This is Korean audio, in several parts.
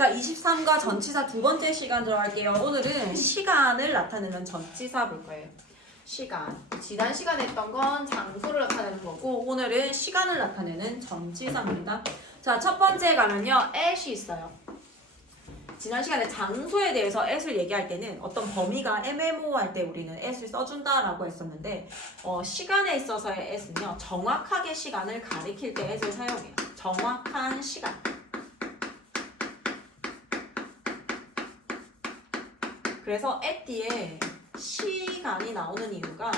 자, 23과 전치사 두 번째 시간 들어갈게요. 오늘은 시간을 나타내는 전치사 볼 거예요. 시간. 지난 시간에 했던 건 장소를 나타내는 거고 오늘은 시간을 나타내는 전치사입니다. 자, 첫 번째 가면요. at이 있어요. 지난 시간에 장소에 대해서 at을 얘기할 때는 어떤 범위가 애매모호할 때 우리는 at을 써준다라고 했었는데 시간에 있어서의 at은요. 정확하게 시간을 가리킬 때 at을 사용해요. 정확한 시간. 그래서 at 뒤에 시간이 나오는 이유가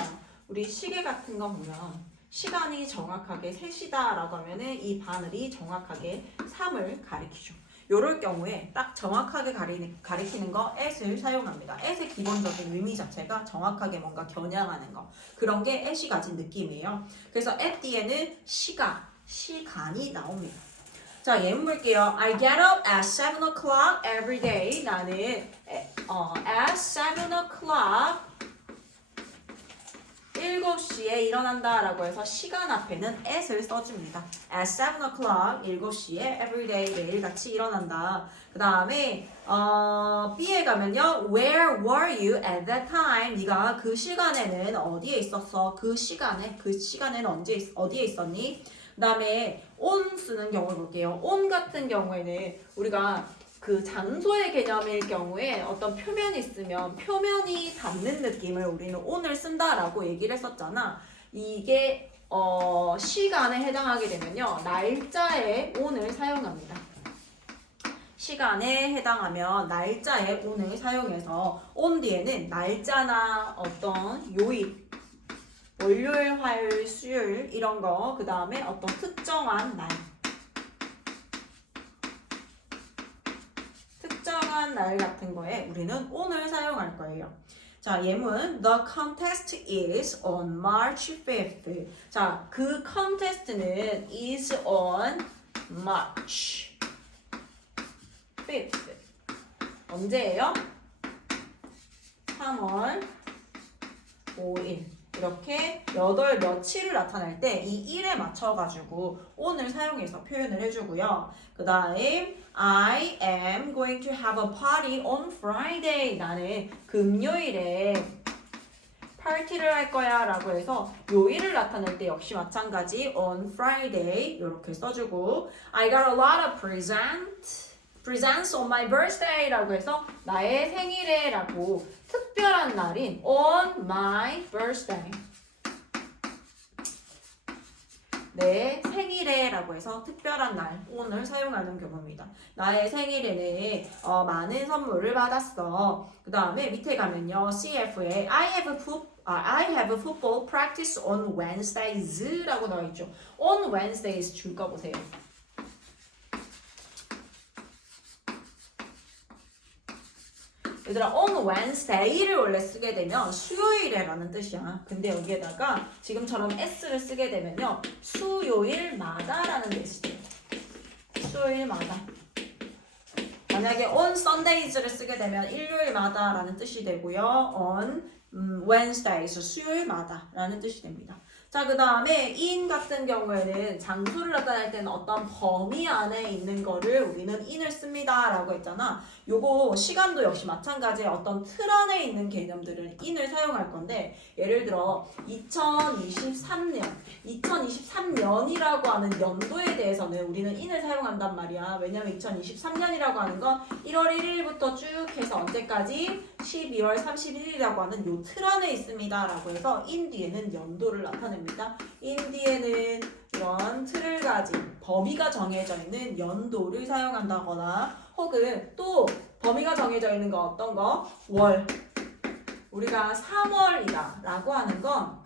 우리 시계 같은 거 보면 시간이 정확하게 3시다 라고 하면은 이 바늘이 정확하게 3을 가리키죠. 요럴 경우에 딱 정확하게 가리키는 거 at을 사용합니다. at의 기본적인 의미 자체가 정확하게 뭔가 겨냥하는 거. 그런 게 at이 가진 느낌이에요. 그래서 at 뒤에는 시간이 나옵니다. 자, 예문 볼게요. I get up at 7 o'clock every day. 나는 at 7 o'clock 7시에 일어난다 라고 해서 시간 앞에는 at을 써줍니다. At 7 o'clock 7시에 every day 매일같이 일어난다. 그 다음에 B에 가면요. Where were you at that time? 네가 그 시간에는 어디에 있었어? 그 시간에는 어디에 있었니? 그 다음에 on 쓰는 경우를 볼게요. on 같은 경우에는 우리가 그 장소의 개념일 경우에 어떤 표면이 있으면 표면이 닿는 느낌을 우리는 on을 쓴다라고 얘기를 했었잖아. 이게 시간에 해당하게 되면요. 날짜에 on을 사용합니다. 시간에 해당하면 날짜에 on을 사용해서 on 뒤에는 날짜나 어떤 요일 월요일, 화요일, 수요일 이런 거, 그 다음에 어떤 특정한 날 같은 거에 우리는 on을 사용할 거예요. 자, 예문 The contest is on March 5th. 자, 그 contest는 is on March 5th. 언제예요? 3월 5일. 이렇게 며칠을 나타낼 때 이 1에 맞춰가지고 on을 사용해서 표현을 해주고요. 그 다음에 I am going to have a party on Friday. 나는 금요일에 파티를 할 거야 라고 해서 요일을 나타낼 때 역시 마찬가지 on Friday 이렇게 써주고 I got a lot of presents on my birthday 라고 해서 나의 생일에 라고 특별한 날인 on my birthday 내 생일에 라고 해서 특별한 날 on을 사용하는 경우입니다. 나의 생일에는 많은 선물을 받았어. 그 다음에 밑에 가면요. CF에 I have football practice on Wednesdays 라고 나와있죠. on Wednesdays 줄 거 보세요. 얘들아 on Wednesday를 원래 쓰게 되면 수요일에 라는 뜻이야. 근데 여기에다가 지금처럼 s를 쓰게 되면요. 수요일마다 라는 뜻이 돼요. 수요일마다. 만약에 on Sundays를 쓰게 되면 일요일마다 라는 뜻이 되고요. on Wednesdays 수요일마다 라는 뜻이 됩니다. 자, 그 다음에 in 같은 경우에는 장소를 나타낼 때는 어떤 범위 안에 있는 거를 우리는 in을 씁니다 라고 했잖아. 요거 시간도 역시 마찬가지의 어떤 틀 안에 있는 개념들은 in을 사용할 건데 예를 들어 2023년이라고 하는 연도에 대해서는 우리는 in을 사용한단 말이야. 왜냐면 2023년이라고 하는 건 1월 1일부터 쭉 해서 언제까지 12월 31일이라고 하는 요 틀 안에 있습니다 라고 해서 in 뒤에는 연도를 나타냅니다. in 뒤에는 이런 틀을 가진 범위가 정해져 있는 연도를 사용한다거나 혹은 또 범위가 정해져 있는 거 어떤 거? 월. 우리가 3월이다 라고 하는 건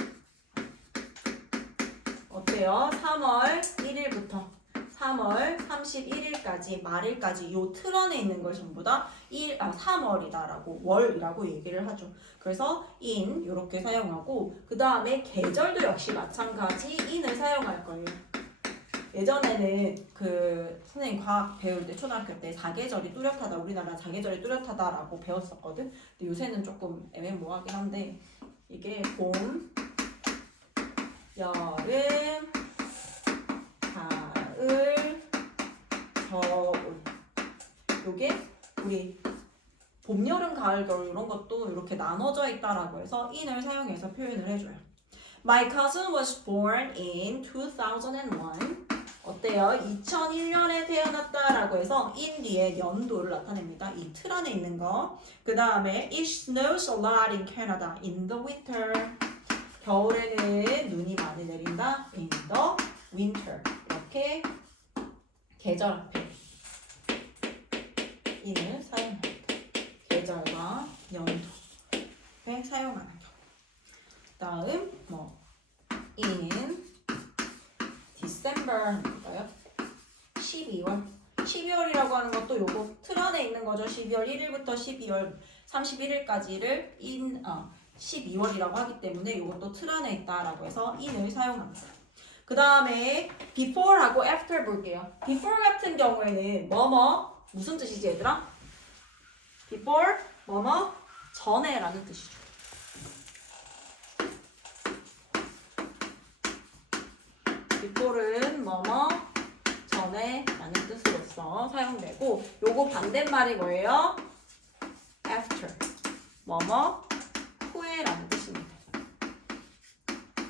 어때요? 3월 1일부터 3월 31일까지 말일까지 요 틀 안에 있는 걸 전부 다 3월이다라고 월이라고 얘기를 하죠. 그래서 in 이렇게 사용하고 그 다음에 계절도 역시 마찬가지 in을 사용할 거예요. 예전에는 그 선생님 과학 배울 때 초등학교 때 사계절이 뚜렷하다 우리나라 사계절이 뚜렷하다라고 배웠었거든. 근데 요새는 조금 애매모호하긴 한데 이게 봄, 여름, 가을, 겨울 요게 우리 봄, 여름, 가을, 겨울 이런 것도 이렇게 나눠져 있다라고 해서 in을 사용해서 표현을 해줘요. My cousin was born in 2001. 어때요? 2001년에 태어났다라고 해서 in 뒤에 연도를 나타냅니다. 이 틀 안에 있는 거. 그 다음에 it snows a lot in Canada in the winter. 겨울에는 눈이 많이 내린다. in the winter. 이렇게 계절 앞에 in을 사용합니다. 계절과 연도에 사용하는 거. 다음 in December 할까요? 12월이라고 하는 것도 요거 틀 안에 있는 거죠. 12월 1일부터 12월 31일까지를 12월이라고 하기 때문에 요것도 틀 안에 있다라고 해서 in을 사용합니다. 그 다음에 before하고 after 볼게요. before 같은 경우에는 무슨 뜻이지 얘들아? before 전에라는 뜻이죠. before는 전에라는 뜻으로서 사용되고 요거 반대말이 뭐예요? after 후에라는 뜻입니다.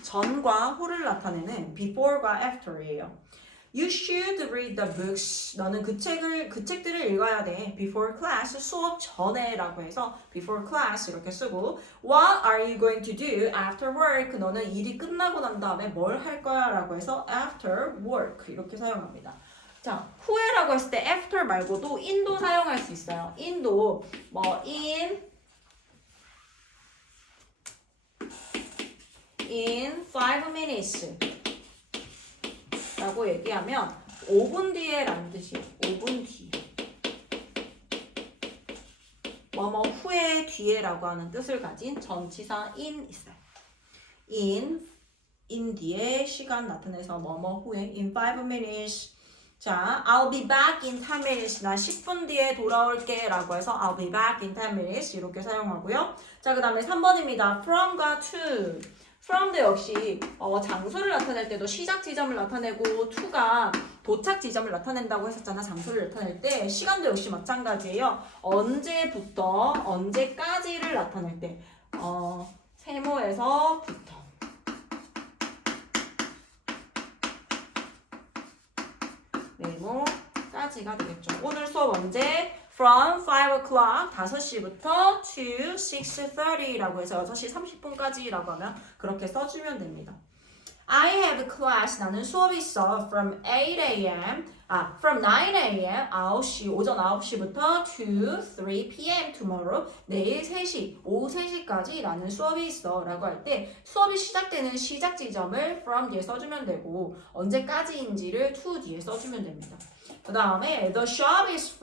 전과 후를 나타내는 before과 after이에요. You should read the books. 너는 그 책들을 읽어야 돼. Before class, 수업 전에라고 해서 before class 이렇게 쓰고 What are you going to do after work? 너는 일이 끝나고 난 다음에 뭘 할 거야? 라고 해서 after work 이렇게 사용합니다. 자, 후에라고 했을 때 after 말고도 in도 사용할 수 있어요. in도 in 5 minutes 라고 얘기하면 5분 뒤에 라는 뜻이에요. 5분 뒤. 후에 뒤에라고 하는 뜻을 가진 전치사 in 있어요. in 뒤에 시간 나타내서 후에 in 5 minutes. 자, I'll be back in 10 minutes. 나 10분 뒤에 돌아올게 라고 해서 I'll be back in 10 minutes 이렇게 사용하고요. 자, 그 다음에 3번입니다. from과 to. from도 역시 장소를 나타낼 때도 시작 지점을 나타내고 to가 도착 지점을 나타낸다고 했었잖아. 장소를 나타낼 때 시간도 역시 마찬가지예요. 언제부터 언제까지를 나타낼 때 세모에서부터 네모까지가 되겠죠. 오늘 수업 언제? From 5 o'clock 5시부터 to 6:30라고 해서 6시 30분까지라고 하면 그렇게 써주면 됩니다. I have class. 나는 수업이 있어. From 8 a.m. From 9 a.m. 9시, 오전 9시부터 to 3 p.m. tomorrow. 내일 3시, 오후 3시까지 라는 수업이 있어. 라고 할 때 수업이 시작되는 시작 지점을 from 뒤에 써주면 되고 언제까지인지를 to 뒤에 써주면 됩니다. 그 다음에 the shop is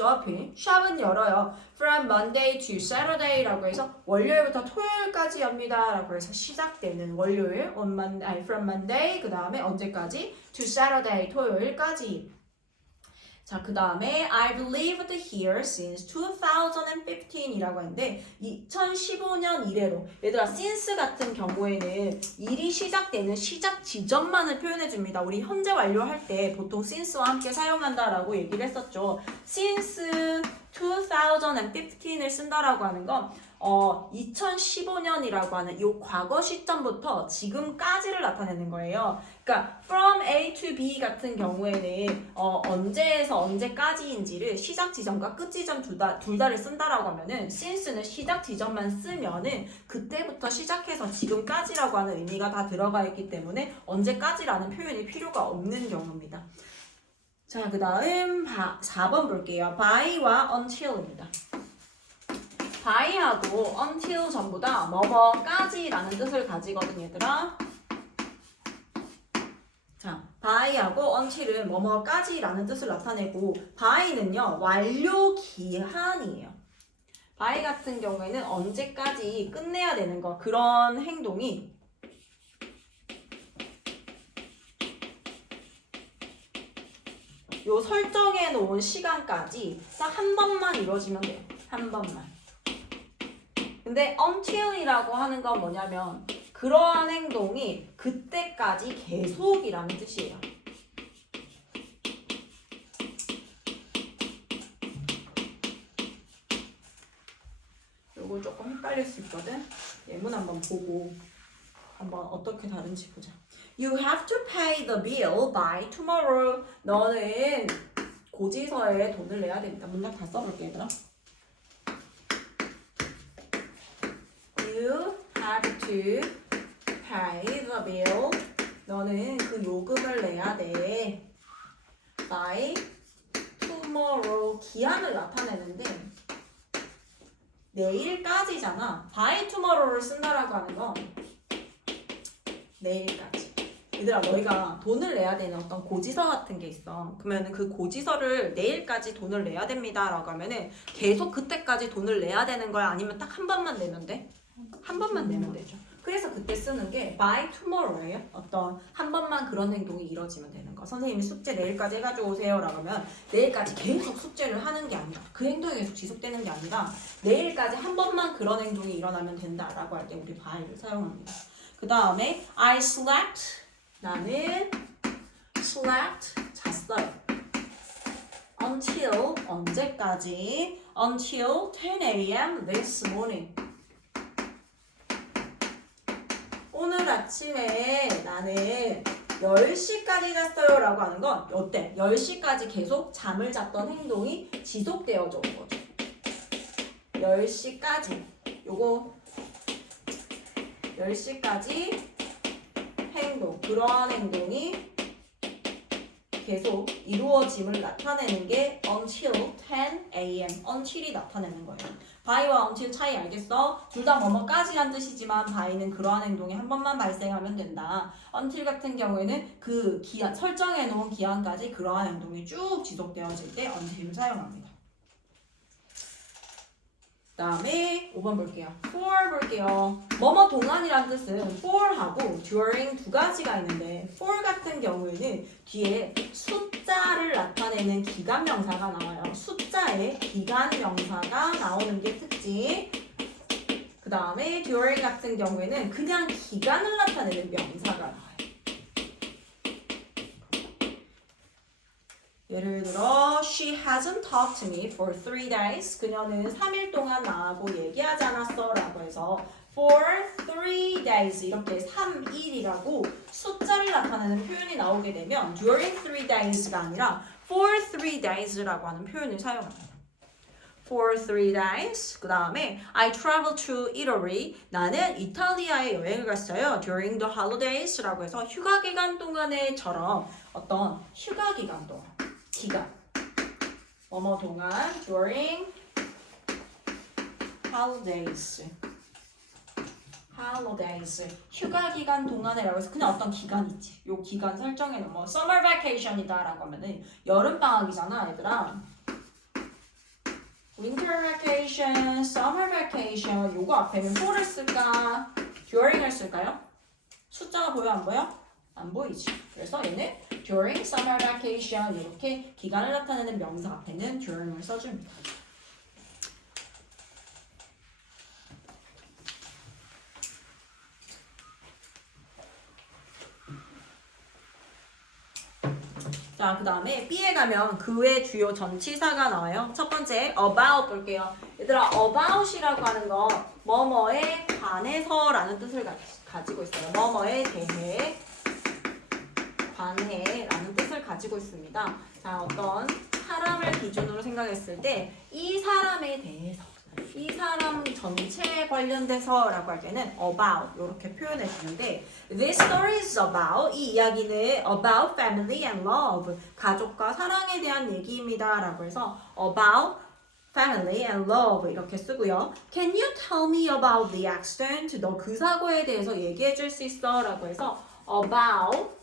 open. shop은 열어요. From Monday to Saturday라고 해서 월요일부터 토요일까지 엽니다. 라고 해서 시작되는 월요일 from Monday 그 다음에 언제까지? to Saturday 토요일까지. 자, 그 다음에 I've lived here since 2015이라고 하는데 2015년 이래로 얘들아 since 같은 경우에는 일이 시작되는 시작 지점만을 표현해줍니다. 우리 현재 완료할 때 보통 since와 함께 사용한다라고 얘기를 했었죠. since 2015을 쓴다라고 하는 건 2015년이라고 하는 이 과거 시점부터 지금까지를 나타내는 거예요. 그러니까 from A to B 같은 경우에는 언제에서 언제까지인지를 시작 지점과 끝 지점 둘 다를 쓴다라고 하면은 since는 시작 지점만 쓰면은 그때부터 시작해서 지금까지라고 하는 의미가 다 들어가 있기 때문에 언제까지라는 표현이 필요가 없는 경우입니다. 자, 그 다음 4번 볼게요. by와 until입니다. by하고 until 전부 다 뭐뭐까지라는 뜻을 가지거든 얘들아. 자, by하고 until은 뭐뭐까지라는 뜻을 나타내고 by는요 완료 기한이에요. by 같은 경우에는 언제까지 끝내야 되는 거 그런 행동이 요 설정해 놓은 시간까지 딱 한 번만 이루어지면 돼요. 한 번만. 근데 until이라고 하는 건 뭐냐면 그러한 행동이 그때까지 계속이라는 뜻이에요. 가지고 조금 헷갈릴 수 있거든. 예문 한번 보고 한번 어떻게 다른지 보자. You have to pay the bill by tomorrow. 너는 고지서에 돈을 내야 됩니다. 문장 다 써볼게 얘들아. You have to pay the bill. 너는 그 요금을 내야 돼. by tomorrow. 기한을 나타내는데 내일까지잖아. by tomorrow를 쓴다라고 하는 건 내일까지. 얘들아 너희가 돈을 내야 되는 어떤 고지서 같은 게 있어. 그러면 그 고지서를 내일까지 돈을 내야 됩니다 라고 하면은 계속 그때까지 돈을 내야 되는 거야? 아니면 딱 한 번만 내면 돼? 한 번만 내면 되죠. 그래서 그때 쓰는 게 by tomorrow예요. 어떤 한 번만 그런 행동이 이뤄지면 되는 거. 선생님이 숙제 내일까지 해가지고 오세요 라고 하면 내일까지 계속 숙제를 하는 게 아니라 그 행동이 계속 지속되는 게 아니라 내일까지 한 번만 그런 행동이 일어나면 된다라고 할 때 우리 by를 사용합니다. 그 다음에 I slept. 나는 slept. 잤어요. until. 언제까지? until 10 a.m. this morning. 오늘 아침에 나는 10시까지 잤어요 라고 하는 건 어때? 10시까지 계속 잠을 잤던 행동이 지속되어져 온 거죠. 10시까지 요거 10시까지 행동, 그러한 행동이 계속 이루어짐을 나타내는 게 until 10 a.m. until이 나타내는 거예요. by와 until 차이 알겠어? 둘 다 뭐뭐까지란 뜻이지만 by는 그러한 행동이 한 번만 발생하면 된다. until 같은 경우에는 그 기한, 설정해 놓은 기한까지 그러한 행동이 쭉 지속되어질 때 until을 사용합니다. 그 다음에 5번 볼게요. for 볼게요. 뭐뭐 동안이란 뜻은 for하고 during 두 가지가 있는데 for 같은 경우에는 뒤에 숫자를 나타내는 기간 명사가 나와요. 숫자에 기간 명사가 나오는 게 특징. 그 다음에 during 같은 경우에는 그냥 기간을 나타내는 명사가 나와요. 예를 들어 She hasn't talked to me for 3 days. 그녀는 3일 동안 나하고 얘기하지 않았어 라고 해서 for 3 days 이렇게 3일이라고 숫자를 나타내는 표현이 나오게 되면 during 3 days가 아니라 for 3 days라고 하는 표현을 사용합니다. For 3 days. 그 다음에 I traveled to Italy. 나는 이탈리아에 여행을 갔어요. During the holidays라고 해서 휴가 기간 동안에처럼 어떤 휴가 기간 동안 기간 뭐뭐 동안 during holidays 휴가 기간 동안에라고 해서 그냥 어떤 기간 있지. 요 기간 설정에는 뭐 summer vacation이다 라고 하면은 여름 방학이잖아 얘들아. winter vacation, summer vacation 요거 앞에는 for를 쓸까 during을 쓸까요? 숫자가 보여 안 보여? 안 보이지. 그래서 얘는 during summer vacation 이렇게 기간을 나타내는 명사 앞에는 during을 써줍니다. 자, 그 다음에 B에 가면 그 외 주요 전치사가 나와요. 첫 번째 about 볼게요. 얘들아 about이라고 하는 거 뭐뭐에 관해서라는 뜻을 가지고 있어요. 뭐뭐에 대해 관해라는 뜻을 가지고 있습니다. 자, 어떤 사람을 기준으로 생각했을 때 이 사람에 대해서 이 사람 전체에 관련돼서 라고 할 때는 about 이렇게 표현해 주는데 This story is about 이 이야기는 about family and love 가족과 사랑에 대한 얘기입니다 라고 해서 about family and love 이렇게 쓰고요. Can you tell me about the accident? 너 그 사고에 대해서 얘기해 줄 수 있어? 라고 해서 about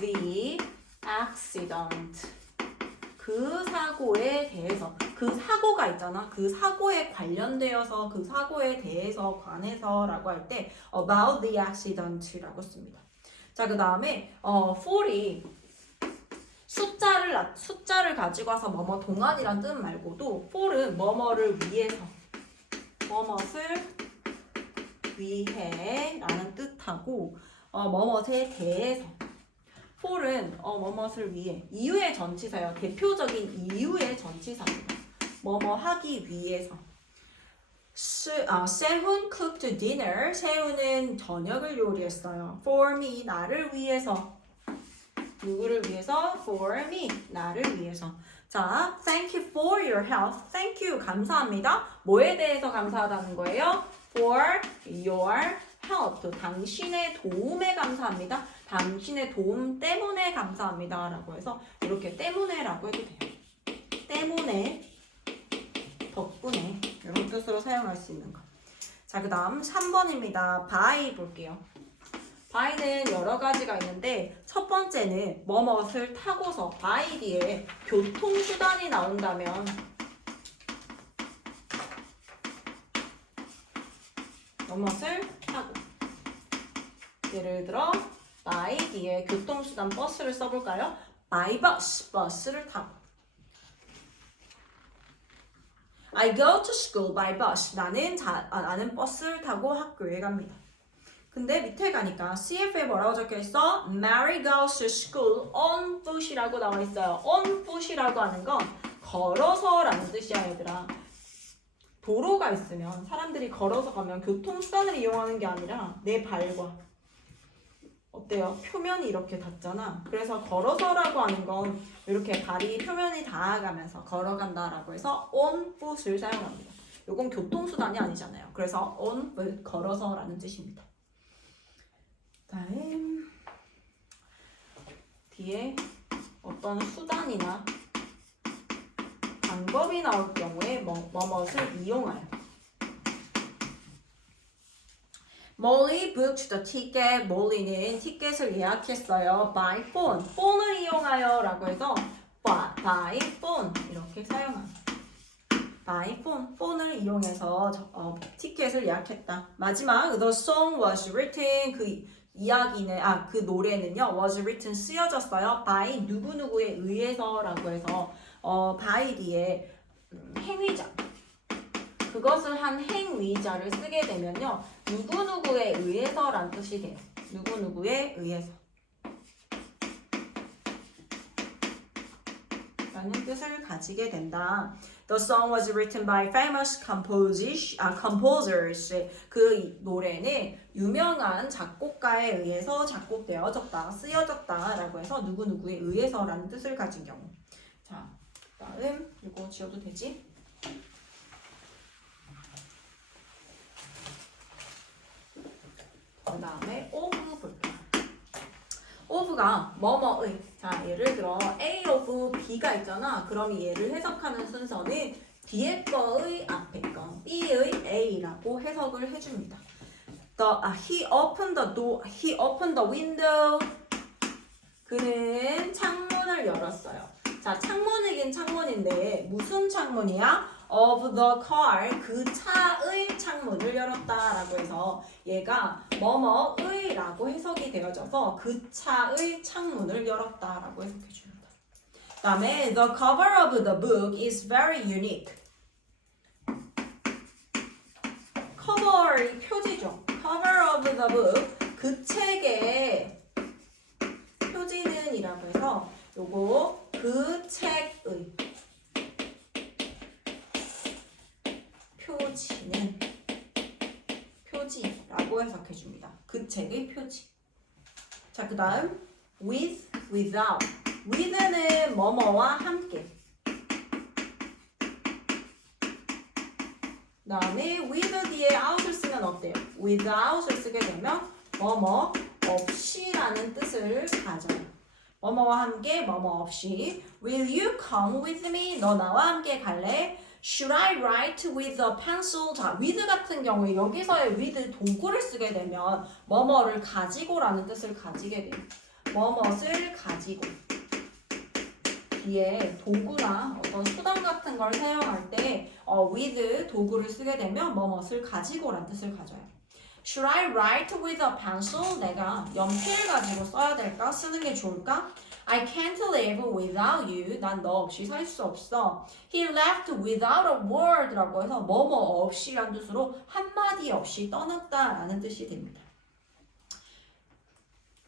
the accident 그 사고에 대해서 그 사고가 있잖아. 그 사고에 관련되어서 그 사고에 대해서 관해서 라고 할 때 about the accident 라고 씁니다. 자, 그 다음에 for이 숫자를 가지고 와서 뭐뭐 동안이란 뜻 말고도 for은 뭐뭐를 위해서 뭐뭇을 위해 라는 뜻하고 뭐뭇에 대해서 for은 뭐뭇을 위해 이유의 전치사예요. 대표적인 이유의 전치사입니다. 뭐뭐 하기 위해서 세훈 cooked dinner. 세훈은 저녁을 요리했어요. For me, 나를 위해서. 누구를 위해서? For me, 나를 위해서. 자, thank you for your help. Thank you, 감사합니다. 뭐에 대해서 감사하다는 거예요? For your help. 또 당신의 도움에 감사합니다. 당신의 도움 때문에 감사합니다. 라고 해서 이렇게 때문에라고 해도 돼요. 때문에, 덕분에 이런 뜻으로 사용할 수 있는 거. 자, 그 다음 3번입니다. by 볼게요. by는 여러 가지가 있는데 첫 번째는 뭐뭇을 타고서 by 뒤에 교통수단이 나온다면 뭐뭇을 타고 예를 들어 by 뒤에 교통수단 버스를 써볼까요? by bus, 버스를 타고 I go to school by bus. 나는 버스를 타고 학교에 갑니다. 근데 밑에 가니까 CF에 뭐라고 적혀있어? Mary goes to school on foot이라고 나와 있어요. on foot이라고 하는 건 걸어서라는 뜻이야, 얘들아. 도로가 있으면 사람들이 걸어서 가면 교통수단을 이용하는 게 아니라 내 발과 어때요? 표면이 이렇게 닿잖아. 그래서 걸어서라고 하는 건 이렇게 발이 표면이 닿아가면서 걸어간다라고 해서 on foot을 사용합니다. 이건 교통수단이 아니잖아요. 그래서 on foot, 걸어서라는 뜻입니다. 다음 뒤에 어떤 수단이나 방법이 나올 경우에 뭐뭇을 이용하여. Molly booked the ticket. 몰리는 티켓을 예약했어요. by phone. 폰을 이용하여 라고 해서 by phone 이렇게 사용합니다. by phone. 폰을 이용해서 티켓을 예약했다. 마지막 the song was written. 그 노래는요 was written 쓰여졌어요. by 누구누구에 의해서 라고 해서 by 뒤에 행위자 그것을 한 행위자를 쓰게 되면요 누구누구에 의해서 라는 뜻이 돼요. 누구누구에 의해서 라는 뜻을 가지게 된다. The song was written by famous composers. 그 노래는 유명한 작곡가에 의해서 작곡되어졌다, 쓰여졌다 라고 해서 누구누구에 의해서 라는 뜻을 가진 경우. 자, 다음 이거 지워도 되지? 그 다음에 of 볼게요. of가 뭐뭐의. 자, 예를 들어 A of B가 있잖아. 그럼 얘를 해석하는 순서는 뒤에 거의 앞에 거 B의 A라고 해석을 해줍니다. He opened the door. He opened the window. 그는 창문을 열었어요. 자, 창문이긴 창문인데 무슨 창문이야? Of the car. 그 차의 창문을 열었다라고 해서 얘가 뭐뭐의 라고 해석이 되어져서 그 차의 창문을 열었다라고 해석해 줍니다. 그 다음에 The cover of the book is very unique. cover의 표지죠. Cover of the book. 그 책의 표지는 이라고 해서 요거 그 책의 표지는 표지라고 해석해 줍니다. 그 책의 표지. 자, 그 다음 with, without. with는 뭐뭐와 함께. 그 다음에 with 뒤에 out을 쓰면 어때요? without을 쓰게 되면 뭐뭐 없이라는 뜻을 가져요. 뭐뭐와 함께 뭐뭐 없이. Will you come with me? 너 나와 함께 갈래? Should I write with a pencil? 자, with 같은 경우에 여기서의 with 도구를 쓰게 되면 뭐뭐를 가지고라는 뜻을 가지게 돼요. 뭐뭇을 가지고. 뒤에 도구나 어떤 수단 같은 걸 사용할 때 with 도구를 쓰게 되면 뭐뭇을 가지고라는 뜻을 가져요. Should I write with a pencil? 내가 연필 가지고 써야 될까? 쓰는 게 좋을까? I can't live without you. 난 너 없이 살 수 없어. He left without a word 라고 해서 뭐뭐 없이란 뜻으로 한마디 없이 떠났다라는 뜻이 됩니다.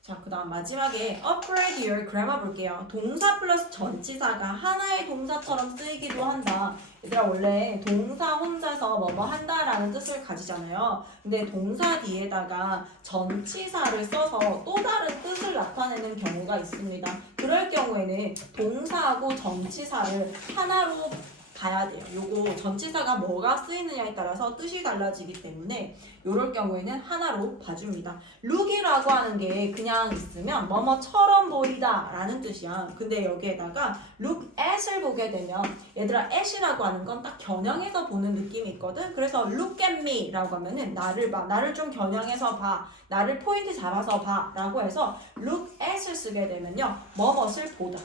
자, 그 다음 마지막에 upgrade your grammar 볼게요. 동사 플러스 전치사가 하나의 동사처럼 쓰이기도 한다. 얘들아, 원래 동사 혼자서 뭐뭐 한다라는 뜻을 가지잖아요. 근데 동사 뒤에다가 전치사를 써서 또 다른 뜻을 나타내는 경우가 있습니다. 그럴 경우에는 동사하고 전치사를 하나로 봐야 돼요. 요거 전치사가 뭐가 쓰이느냐에 따라서 뜻이 달라지기 때문에 요럴 경우에는 하나로 봐줍니다. look이라고 하는 게 그냥 있으면 뭐뭐처럼 보이다 라는 뜻이야. 근데 여기에다가 look at을 보게 되면 얘들아 at이라고 하는 건 딱 겨냥해서 보는 느낌이 있거든. 그래서 look at me 라고 하면은 나를 봐. 나를 좀 겨냥해서 봐. 나를 포인트 잡아서 봐 라고 해서 look at을 쓰게 되면요. 뭐뭇을 보다.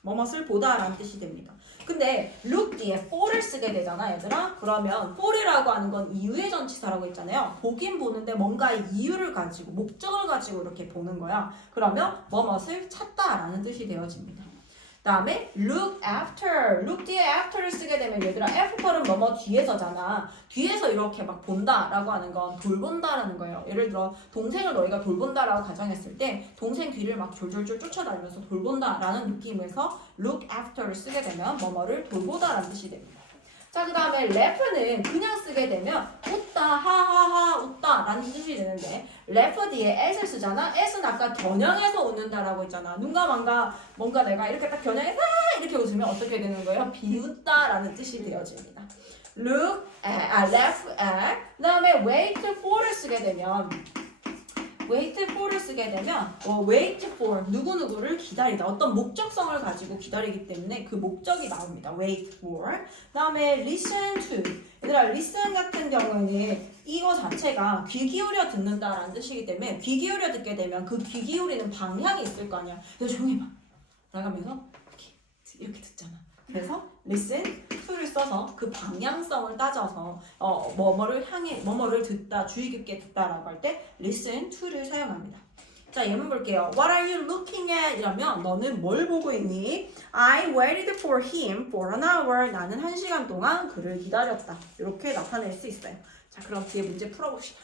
뭐뭇을 보다 라는 뜻이 됩니다. 근데 look 뒤에 for를 쓰게 되잖아 얘들아. 그러면 for이라고 하는 건 이유의 전치사라고 했잖아요. 보긴 보는데 뭔가 이유를 가지고 목적을 가지고 이렇게 보는 거야. 그러면 뭐뭇을 찾다라는 뜻이 되어집니다. 다음에 look after. look 뒤에 after를 쓰게 되면 얘들아 after는 뭐뭐 뒤에서잖아. 뒤에서 이렇게 막 본다라고 하는 건 돌본다라는 거예요. 예를 들어 동생을 너희가 돌본다라고 가정했을 때 동생 뒤를 막 졸졸졸 쫓아다니면서 돌본다라는 느낌에서 look after를 쓰게 되면 뭐뭐를 돌보다라는 뜻이 됩니다. 자, 그 다음에 laught는 그냥 쓰게 되면 웃다, 하하하, 웃다 라는 뜻이 되는데 laugh 뒤에 at을 쓰잖아. at은 아까 겨냥해서 웃는다라고 했잖아. 눈과 뭔가 내가 이렇게 딱 겨냥해서 이렇게 웃으면 어떻게 되는 거예요? 비웃다 라는 뜻이 되어집니다. look at, laugh at, 그 다음에 wait for를 쓰게 되면 wait for를 쓰게 되면 wait for 누구누구를 기다리다 어떤 목적성을 가지고 기다리기 때문에 그 목적이 나옵니다. wait for. 그다음에 listen to. 얘들아 listen 같은 경우에는 이거 자체가 귀 기울여 듣는다라는 뜻이기 때문에 귀 기울여 듣게 되면 그 귀 기울이는 방향이 있을 거 아니야. 그래서 조용히 봐. 나가면서 이렇게 듣잖아. 그래서 listen to를 써서 그 방향성을 따져서 뭐뭐를 듣다, 주의 깊게 듣다라고 할 때 listen to를 사용합니다. 자, 예문 볼게요. What are you looking at? 이러면 너는 뭘 보고 있니? I waited for him for an hour. 나는 1시간 동안 그를 기다렸다. 이렇게 나타낼 수 있어요. 자, 그럼 뒤에 문제 풀어봅시다.